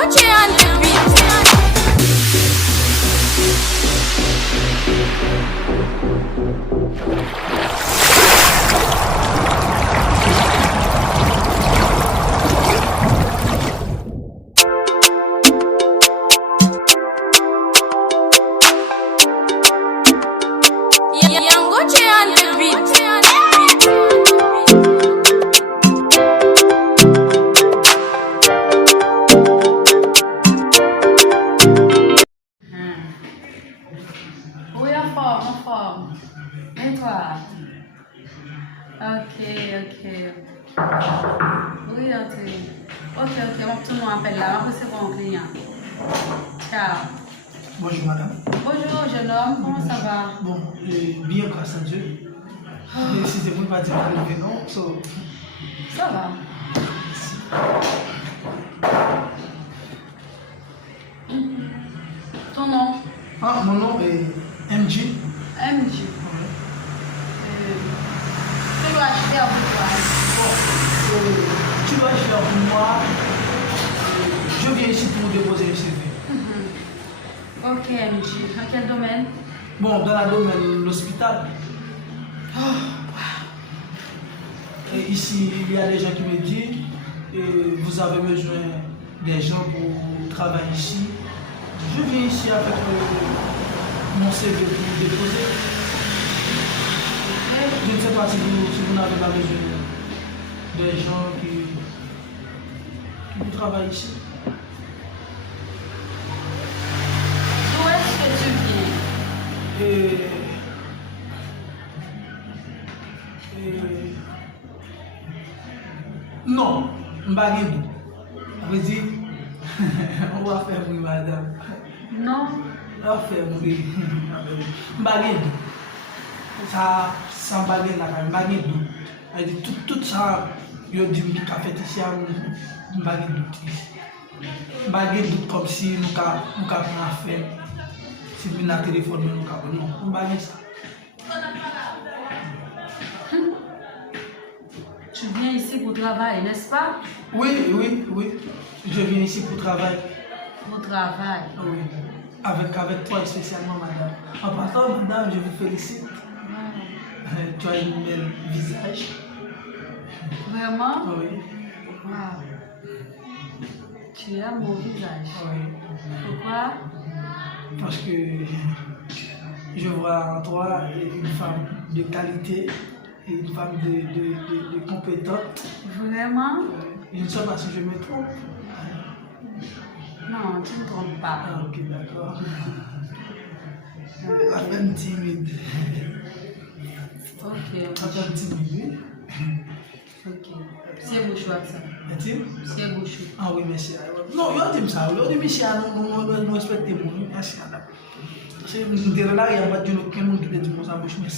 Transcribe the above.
Oui, ok, tout le monde appelle là, on c'est bon client. Ciao. Bonjour madame. Bonjour jeune homme, comment ça va? Bon, bien grâce à Dieu. Si c'est vous pas dire que non, ça va. Ton nom? Ah, mon nom est MJ. MJ. Tu dois acheter un peu tu dois acheter pour moi. Je viens ici pour déposer un CV. Ok, MJ. Dans quel domaine? Bon, dans le domaine de l'hôpital. Et ici, il y a des gens qui me disent vous avez besoin des gens pour travailler ici. Je viens ici avec mon CV pour déposer. Je ne sais pas si vous n'avez pas besoin des gens qui travaillent ici. D'où est-ce que tu viens? Non, Mbagidou. On va dire, on va faire oui, madame. Non. On va faire oui. Mbagidou. Ça baguette là, Mbagidou. Elle dit tout ça, je dis que fait ici à Mbagidou. Mbagidou comme si nous avons fait. Si vous avez un téléphone, nous avons non, Mbagidou ça. Tu viens ici pour travailler, n'est-ce pas? Oui. Je viens ici pour travailler. Pour travail? Oui. Avec toi spécialement, madame. En partant, madame, je vous félicite. Tu as un bel visage. Vraiment? Oui. Wow. Tu aimes mon visage? Oui. Pourquoi? Parce que je vois en toi une femme de qualité. Une femme de compétente. Vraiment? Je ne sais pas si je me trompe. Non, tu ne te trompes pas. Ah, ok, d'accord. La femme timide. Ok. La femme timide, ok. C'est beau choix ça. C'est beau choix. Ah oui, merci. Non, je dis ça. Je dis, monsieur, nous respectons. Merci, madame. C'est une là, il y a pas de gens qui me disent ça, mais